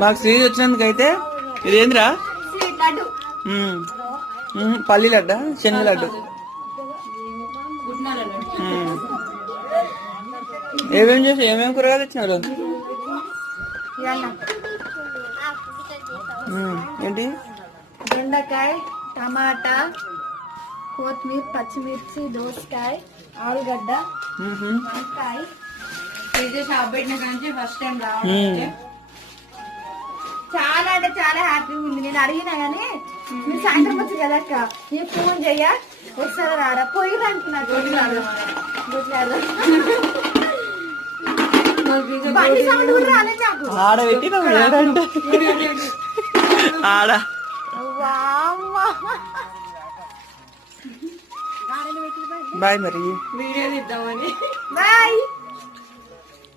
మాకు స్వీట్ వచ్చినందుకైతే ఇదేంద్రా పల్లి లడ్డ శనగ లడ్డు. ఏమేమి కూరగాయలు తెచ్చినారు? ఏంటి? బెండకాయ, టమాటా, కొత్తిమీర, పచ్చిమిర్చి, దోసకాయ, ఆలుగడ్డ, వంకాయ. షాప్ పెట్టిన కానీ ఫస్ట్ టైం రావడం చాలా అంటే చాలా హ్యాపీగా ఉంది. నేను అడిగినా గానీ మీరు సాయంత్రం వచ్చి కదా అక్క నీ ఫోన్ చెయ్య ఒకసారి రారా పోయి అంటున్నారు. ఆడబెట్టి ఆడ బాయ్ మరి వీడియో తీద్దామని బాయ్.